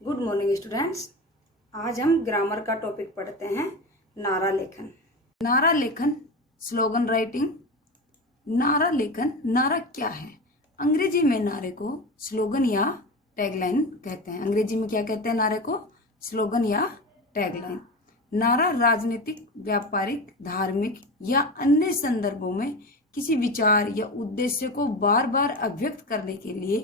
Good morning students. आज हम grammar का टॉपिक पढ़ते हैं, नारा लेखन। नारा लेखन, स्लोगन राइटिंग। नारा लेखन, नारा क्या है? अंग्रेजी में नारे को स्लोगन या टैगलाइन कहते हैं। अंग्रेजी में क्या कहते हैं नारे को? स्लोगन या टैगलाइन। नारा राजनीतिक, व्यापारिक, धार्मिक या अन्य संदर्भों में किसी विचार या उद्देश्य को बार बार अभिव्यक्त करने के लिए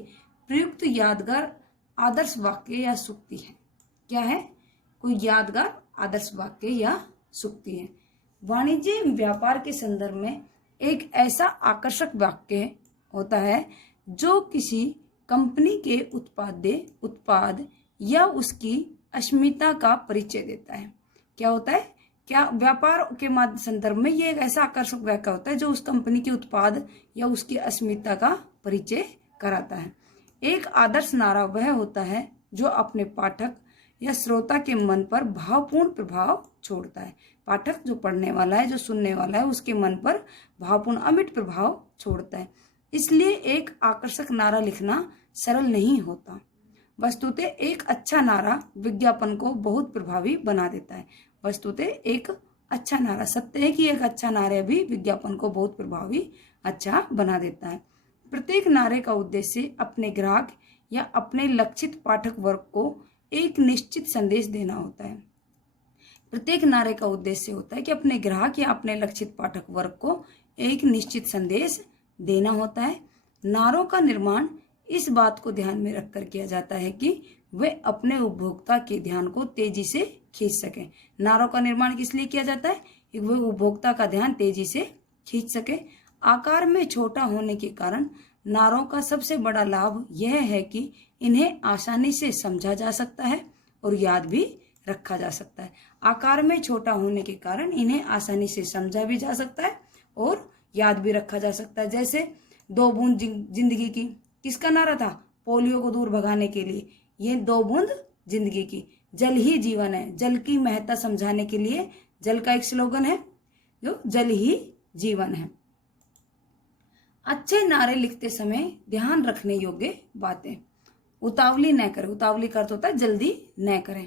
प्रयुक्त यादगार आदर्श वाक्य या सूक्ति है। क्या है? कोई यादगार आदर्श वाक्य या सूक्ति है। वाणिज्य व्यापार के संदर्भ में एक ऐसा आकर्षक वाक्य होता है जो किसी कंपनी के उत्पाद या उसकी अस्मिता का परिचय देता है। क्या होता है? क्या व्यापार के संदर्भ में ये एक ऐसा आकर्षक वाक्य होता है जो उस कंपनी के उत्पाद या उसकी अस्मिता का परिचय कराता है। एक आदर्श नारा वह होता है जो अपने पाठक या श्रोता के मन पर भावपूर्ण प्रभाव छोड़ता है। पाठक जो पढ़ने वाला है, जो सुनने वाला है, उसके मन पर भावपूर्ण अमिट प्रभाव छोड़ता है। इसलिए एक आकर्षक नारा लिखना सरल नहीं होता। वस्तुतः एक अच्छा नारा विज्ञापन को बहुत प्रभावी बना देता है। वस्तुतः एक अच्छा नारा, सत्य है कि एक अच्छा नारा भी विज्ञापन को बहुत प्रभावी अच्छा बना देता है। प्रत्येक नारे का उद्देश्य अपने ग्राहक या अपने लक्षित पाठक वर्ग को एक निश्चित संदेश देना होता है। प्रत्येक नारे का उद्देश्य होता है कि अपने ग्राहक या अपने लक्षित पाठक वर्ग को एक निश्चित संदेश देना होता है। नारों का निर्माण इस बात को ध्यान में रखकर किया जाता है कि वे अपने उपभोक्ता के ध्यान को तेजी से खींच सके। नारों का निर्माण किस लिए किया जाता है? कि वे उपभोक्ता का ध्यान तेजी से खींच सके। आकार में छोटा होने के कारण नारों का सबसे बड़ा लाभ यह है कि इन्हें आसानी से समझा जा सकता है और याद भी रखा जा सकता है। आकार में छोटा होने के कारण इन्हें आसानी से समझा भी जा सकता है और याद भी रखा जा सकता है। जैसे 2 बूंद जिंदगी की, किसका नारा था? पोलियो को दूर भगाने के लिए। ये 2 बूंद जिंदगी की। जल ही जीवन है, जल की महत्ता समझाने के लिए जल का एक स्लोगन है जो जल ही जीवन है। अच्छे नारे लिखते समय ध्यान रखने योग्य बातें। उतावली न करें। उतावली का अर्थ होता है जल्दी न करें।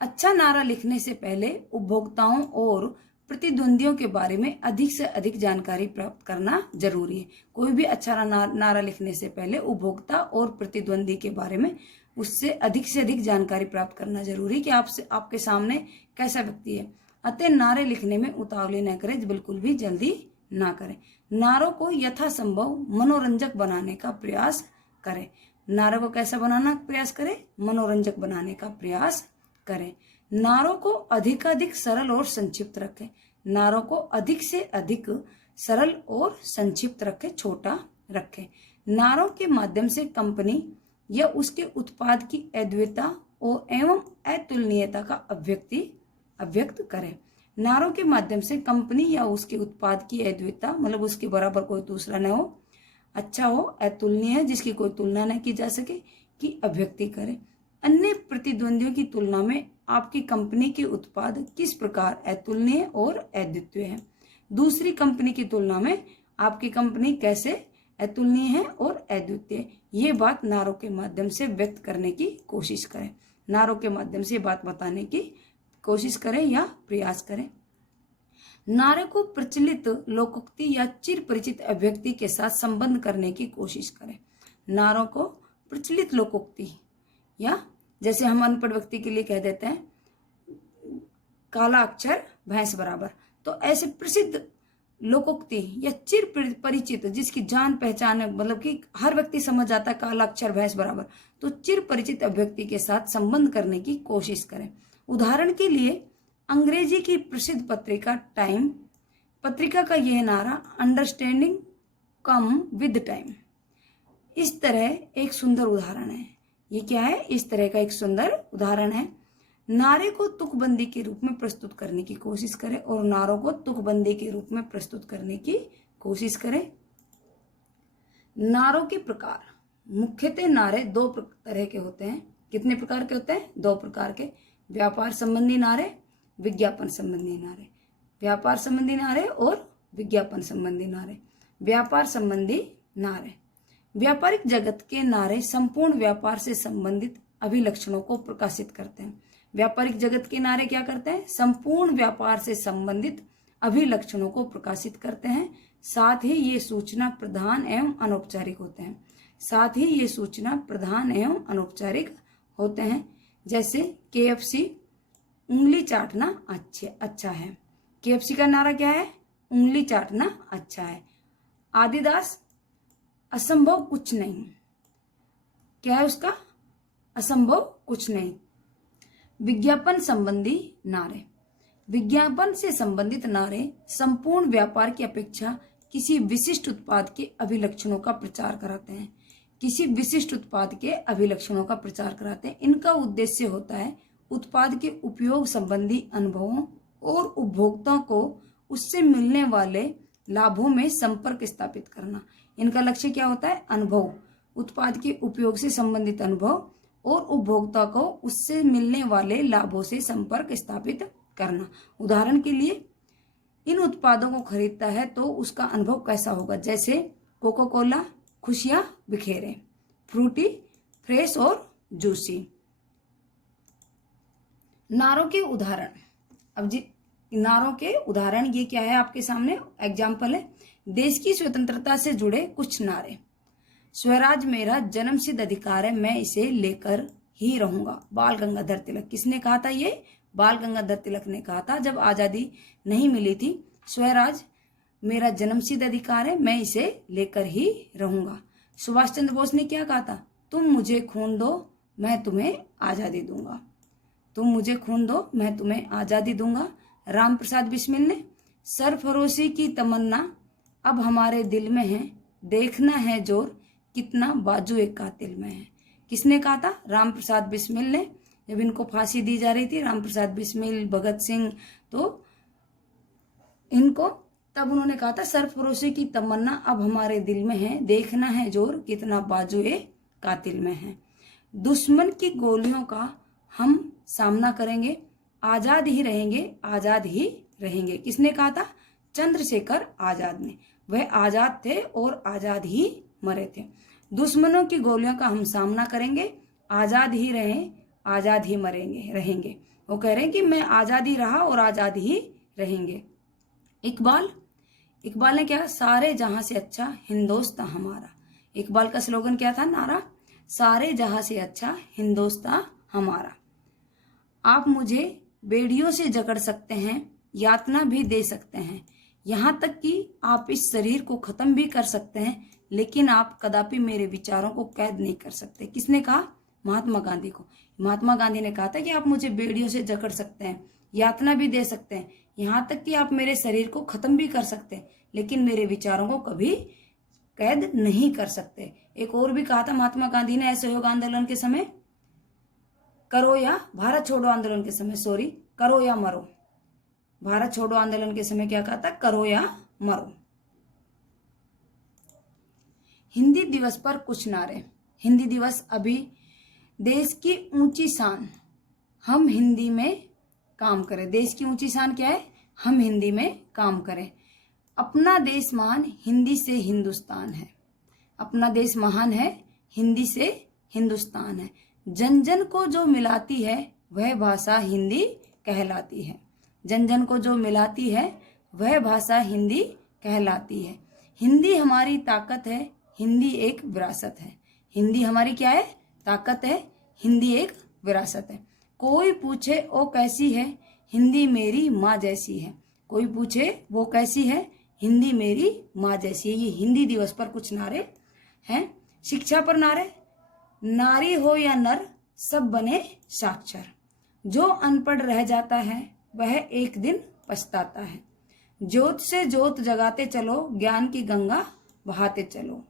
अच्छा नारा लिखने से पहले उपभोक्ताओं और प्रतिद्वंदियों के बारे में अधिक से अधिक जानकारी प्राप्त करना जरूरी है। कोई भी अच्छा नारा लिखने से पहले उपभोक्ता और प्रतिद्वंदी के बारे में उससे से अधिक जानकारी प्राप्त करना जरूरी है कि आपके सामने कैसा व्यक्ति है। अतः नारे लिखने में उतावली न करें, बिल्कुल भी जल्दी ना करें। नारों को यथासंभव मनोरंजक बनाने का प्रयास करें। नारों को कैसा बनाना प्रयास करें? मनोरंजक बनाने का प्रयास करें। नारों को अधिकाधिक सरल और संक्षिप्त रखें। नारों को अधिक से अधिक सरल और संक्षिप्त रखें, छोटा रखें। नारों के माध्यम से कंपनी या उसके उत्पाद की अद्वितीयता एवं अतुलनीयता का अभिव्यक्त करें। नारों के माध्यम से कंपनी या उसके उत्पाद की अद्वितीयता, मतलब उसके बराबर कोई दूसरा न हो, अच्छा हो, अतुलनीय है, जिसकी कोई तुलना न की जा सके, की अभिव्यक्ति करें। अन्य प्रतिद्वंदियों की तुलना में आपकी कंपनी के उत्पाद किस प्रकार अतुलनीय और अद्वितीय है। दूसरी कंपनी की तुलना में आपकी कंपनी कैसे अतुलनीय है और अद्वितीय, ये बात नारों के माध्यम से व्यक्त करने की कोशिश करें। नारों के माध्यम से बात बताने की कोशिश करें या प्रयास करें। नारे को प्रचलित लोकोक्ति या चिर परिचित अभिव्यक्ति के साथ संबंध करने की कोशिश करें। नारों को प्रचलित लोकोक्ति, या जैसे हम अनपढ़ व्यक्ति के लिए कह देते हैं काला अक्षर भैंस बराबर, तो ऐसे प्रसिद्ध लोकोक्ति या चिर परिचित, जिसकी जान पहचान है, मतलब कि हर व्यक्ति समझ जाता है काला अक्षर भैंस बराबर, तो चिर परिचित अभिव्यक्ति के साथ संबंध करने की कोशिश करें। उदाहरण के लिए अंग्रेजी की प्रसिद्ध पत्रिका टाइम पत्रिका का यह नारा अंडरस्टैंडिंग कम विद टाइम इस तरह एक सुंदर उदाहरण है। ये क्या है? इस तरह का एक सुंदर उदाहरण है। नारे को तुकबंदी के रूप में प्रस्तुत करने की कोशिश करें और नारों को तुकबंदी के रूप में प्रस्तुत करने की कोशिश करें। नारों के प्रकार। मुख्यतः नारे 2 तरह के होते हैं। कितने प्रकार के होते हैं? 2 प्रकार के। व्यापार संबंधी नारे, विज्ञापन संबंधी नारे। व्यापार संबंधी नारे और विज्ञापन संबंधी नारे। व्यापार संबंधी नारे। व्यापारिक जगत के नारे संपूर्ण व्यापार से संबंधित अभिलक्षणों को प्रकाशित करते हैं। व्यापारिक जगत के नारे क्या करते हैं? संपूर्ण व्यापार से संबंधित अभिलक्षणों को प्रकाशित करते हैं। साथ ही ये सूचना प्रधान एवं अनौपचारिक होते हैं। साथ ही ये सूचना प्रधान एवं अनौपचारिक होते हैं। जैसे KFC उंगली चाटना अच्छा है। KFC का नारा क्या है? उंगली चाटना अच्छा है। आदिदास असंभव कुछ नहीं, क्या है उसका? असंभव कुछ नहीं। विज्ञापन संबंधी नारे, विज्ञापन से संबंधित नारे संपूर्ण व्यापार की अपेक्षा किसी विशिष्ट उत्पाद के अभिलक्षणों का प्रचार कराते हैं। किसी विशिष्ट उत्पाद के अभिलक्षणों का प्रचार कराते हैं। इनका उद्देश्य होता है उत्पाद के उपयोग संबंधी अनुभवों और उपभोक्ता को उससे मिलने वाले लाभों में संपर्क स्थापित करना। इनका लक्ष्य क्या होता है? अनुभव, उत्पाद के उपयोग से संबंधित अनुभव और उपभोक्ता को उससे मिलने वाले लाभों से संपर्क स्थापित करना। उदाहरण के लिए, इन उत्पादों को खरीदता है तो उसका अनुभव कैसा होगा? जैसे कोको कोला खुशियां बिखेरे, फ्रूटी, फ्रेश और जूसी। नारों के उदाहरण, अब जी नारों के उदाहरण ये क्या है आपके सामने? एग्जाम्पल है, देश की स्वतंत्रता से जुड़े कुछ नारे। स्वराज मेरा जन्मसिद्ध अधिकार है, मैं इसे लेकर ही रहूंगा। बाल गंगाधर तिलक। किसने कहा था ये? बाल गंगाधर तिलक ने कहा था जब आजादी नहीं मिली थी। स्वराज मेरा जन्मसिद्ध अधिकार है, मैं इसे लेकर ही रहूंगा। सुभाष चंद्र बोस ने क्या कहा था? तुम मुझे खून दो, मैं तुम्हें आजादी दूंगा। तुम मुझे खून दो, मैं तुम्हें आजादी दूंगा। राम प्रसाद बिस्मिल ने, सरफरोशी की तमन्ना अब हमारे दिल में है, देखना है जोर कितना बाजू एक कातिल में है। किसने कहा था? राम प्रसाद बिस्मिल ने। जब इनको फांसी दी जा रही थी, राम प्रसाद बिस्मिल, भगत सिंह, तो इनको तब उन्होंने कहा था सरफरोशी की तमन्ना अब हमारे दिल में है, देखना है जोर कितना बाजू एक कातिल में है। दुश्मन की गोलियों का हम सामना करेंगे, आजाद ही रहेंगे, आजाद ही रहेंगे। किसने कहा था? चंद्रशेखर आजाद ने। वह आजाद थे और आजाद ही मरे थे। दुश्मनों की गोलियों का हम सामना करेंगे, आजाद ही रहें, आजाद ही मरेंगे रहेंगे। वो कह रहे हैं कि मैं आजाद ही रहा और आजाद ही रहेंगे। इकबाल ने क्या? सारे जहां से अच्छा हिंदुस्तान हमारा। इकबाल का स्लोगन क्या था? नारा, सारे जहां से अच्छा हिंदुस्तान हमारा। आप मुझे बेड़ियों से जकड़ सकते हैं, यातना भी दे सकते हैं, यहाँ तक कि आप इस शरीर को खत्म भी कर सकते हैं, लेकिन आप कदापि मेरे विचारों को कैद नहीं कर सकते। किसने कहा? महात्मा गांधी को। महात्मा गांधी ने कहा था कि आप मुझे बेड़ियों से जकड़ सकते हैं, यातना भी दे सकते हैं, यहाँ तक कि आप मेरे शरीर को खत्म भी कर सकते हैं, लेकिन मेरे विचारों को कभी कैद नहीं कर सकते। एक और भी कहा था महात्मा गांधी ने असहयोग आंदोलन के समय, करो या भारत छोड़ो आंदोलन के समय, सॉरी, करो या मरो। भारत छोड़ो आंदोलन के समय क्या कहा था? करो या मरो। हिंदी दिवस पर कुछ नारे। हिंदी दिवस अभी देश की ऊंची शान, हम हिंदी में काम करें। देश की ऊंची शान क्या है? हम हिंदी में काम करें। अपना देश महान, हिंदी से हिंदुस्तान है। अपना देश महान है, हिंदी से हिंदुस्तान है। जन जन को जो मिलाती है वह भाषा हिंदी कहलाती है। जन जन को जो मिलाती है वह भाषा हिंदी कहलाती है। हिंदी हमारी ताकत है, हिंदी एक विरासत है। हिंदी हमारी क्या है? ताकत है, हिंदी एक विरासत है। कोई पूछे ओ कैसी है, हिंदी मेरी माँ जैसी है। कोई पूछे वो कैसी है, हिंदी मेरी माँ जैसी है। ये हिंदी दिवस पर कुछ नारे हैं। शिक्षा पर नारे, नारी हो या नर सब बने साक्षर, जो अनपढ़ रह जाता है वह एक दिन पछताता है। ज्योत से ज्योत जगाते चलो, ज्ञान की गंगा बहाते चलो।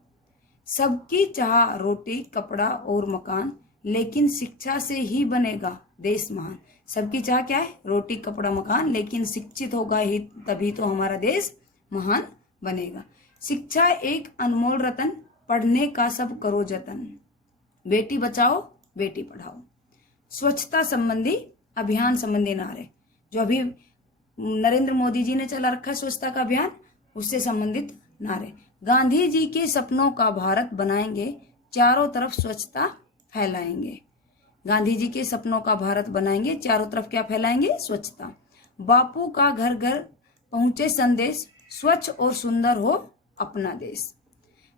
सबकी चाह रोटी कपड़ा और मकान, लेकिन शिक्षा से ही बनेगा देश महान। सबकी चाह क्या है? रोटी कपड़ा मकान, लेकिन शिक्षित होगा ही तभी तो हमारा देश महान बनेगा। शिक्षा एक अनमोल रतन, पढ़ने का सब करो जतन। बेटी बचाओ बेटी पढ़ाओ। स्वच्छता संबंधी अभियान संबंधी नारे, जो अभी नरेंद्र मोदी जी ने चला रखा है स्वच्छता का अभियान, उससे संबंधित नारे। गांधी जी के सपनों का भारत बनाएंगे, चारों तरफ स्वच्छता फैलाएंगे। गांधी जी के सपनों का भारत बनाएंगे, चारों तरफ क्या फैलाएंगे, स्वच्छता। बापू का घर घर पहुंचे संदेश, स्वच्छ और सुंदर हो अपना देश।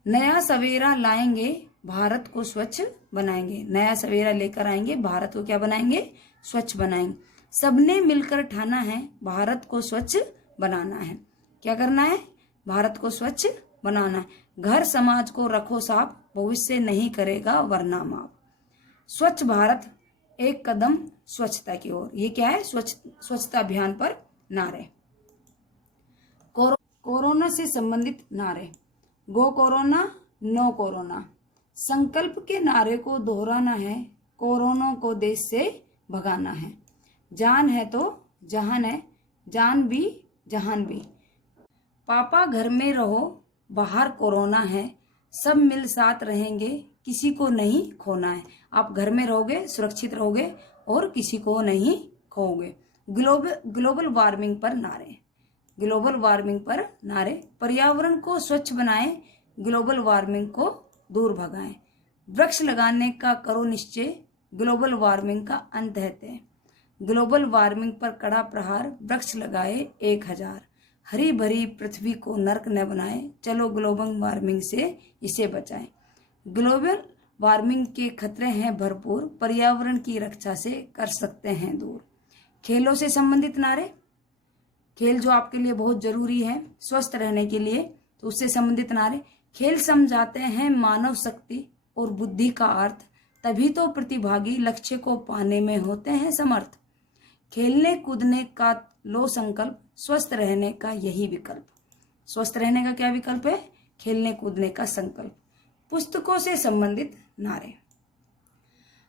नया सवेरा लाएंगे, भारत को स्वच्छ बनाएंगे। नया सवेरा लेकर आएंगे, भारत को क्या बनाएंगे, स्वच्छ बनाएंगे। सबने मिलकर ठाना है, भारत को स्वच्छ बनाना है। क्या करना है, भारत को स्वच्छ बनाना है। घर समाज को रखो साफ, भविष्य नहीं करेगा वरना माफ। स्वच्छ भारत एक कदम स्वच्छता की ओर। ये क्या है, स्वच्छता अभियान पर नारे। कोरोना से संबंधित नारे। Go corona, no corona. संकल्प के नारे को दोहराना है, कोरोना को देश से भगाना है। जान है तो जहान है, जान भी जहान भी। पापा घर में रहो, बाहर कोरोना है, सब मिल साथ रहेंगे, किसी को नहीं खोना है। आप घर में रहोगे, सुरक्षित रहोगे और किसी को नहीं खोओगे। ग्लोबल वार्मिंग पर नारे। ग्लोबल वार्मिंग पर नारे। पर्यावरण को स्वच्छ बनाएं, ग्लोबल वार्मिंग को दूर भगाएं। वृक्ष लगाने का करो निश्चय, ग्लोबल वार्मिंग का अंत है तय। ग्लोबल वार्मिंग पर कड़ा प्रहार, वृक्ष लगाए 1000। हरी भरी पृथ्वी को नर्क न बनाए, चलो ग्लोबल वार्मिंग से इसे बचाएं। ग्लोबल वार्मिंग के खतरे हैं भरपूर, पर्यावरण की रक्षा से कर सकते हैं दूर। खेलों से संबंधित नारे। खेल जो आपके लिए बहुत जरूरी है स्वस्थ रहने के लिए, तो उससे संबंधित नारे। खेल समझाते हैं मानव शक्ति और बुद्धि का अर्थ, तभी तो प्रतिभागी लक्ष्य को पाने में होते हैं समर्थ। खेलने कूदने का लो संकल्प, स्वस्थ रहने का यही विकल्प। स्वस्थ रहने का क्या विकल्प है, खेलने कूदने का संकल्प। पुस्तकों से संबंधित नारे।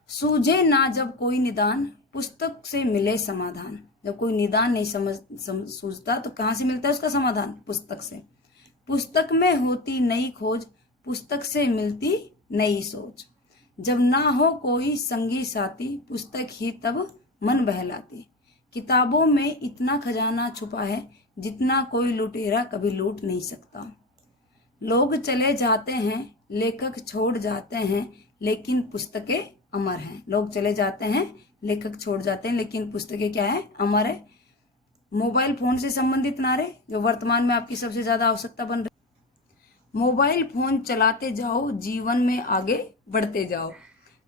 सूझे ना जब कोई निदान, पुस्तक से मिले समाधान। जब कोई निदान नहीं सूझता तो कहाँ से मिलता है उसका समाधान, पुस्तक से। पुस्तक में होती नई खोज, पुस्तक से मिलती नई सोच। जब ना हो कोई संगी साथी, पुस्तक ही तब मन बहलाती। किताबों में इतना खजाना छुपा है, जितना कोई लुटेरा कभी लूट नहीं सकता। लोग चले जाते हैं, लेखक छोड़ जाते हैं, लेकिन पुस्तकें अमर हैं। लोग चले जाते हैं, लेखक छोड़ जाते हैं, लेकिन पुस्तकें क्या है, अमर है। मोबाइल फोन से संबंधित नारे, जो वर्तमान में आपकी सबसे ज्यादा आवश्यकता बन रही। मोबाइल फोन चलाते जाओ, जीवन में आगे बढ़ते जाओ।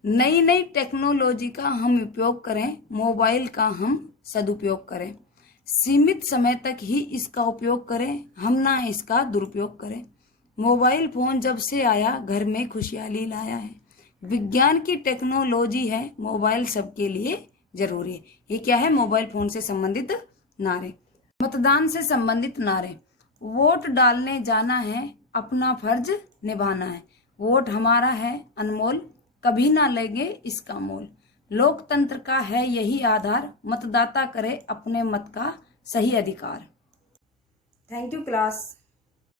नई नई टेक्नोलॉजी का हम उपयोग करें, मोबाइल का हम सदुपयोग करें। सीमित समय तक ही इसका उपयोग करें, हम ना इसका दुरुपयोग करें। मोबाइल फोन जब से आया, घर में खुशहाली लाया है। विज्ञान की टेक्नोलॉजी है, मोबाइल सबके लिए जरूरी है। ये क्या है, मोबाइल फोन से संबंधित नारे। मतदान से संबंधित नारे। वोट डालने जाना है, अपना फर्ज निभाना है। वोट हमारा है अनमोल, कभी ना लेंगे इसका मोल। लोकतंत्र का है यही आधार, मतदाता करे अपने मत का सही अधिकार। Thank you class.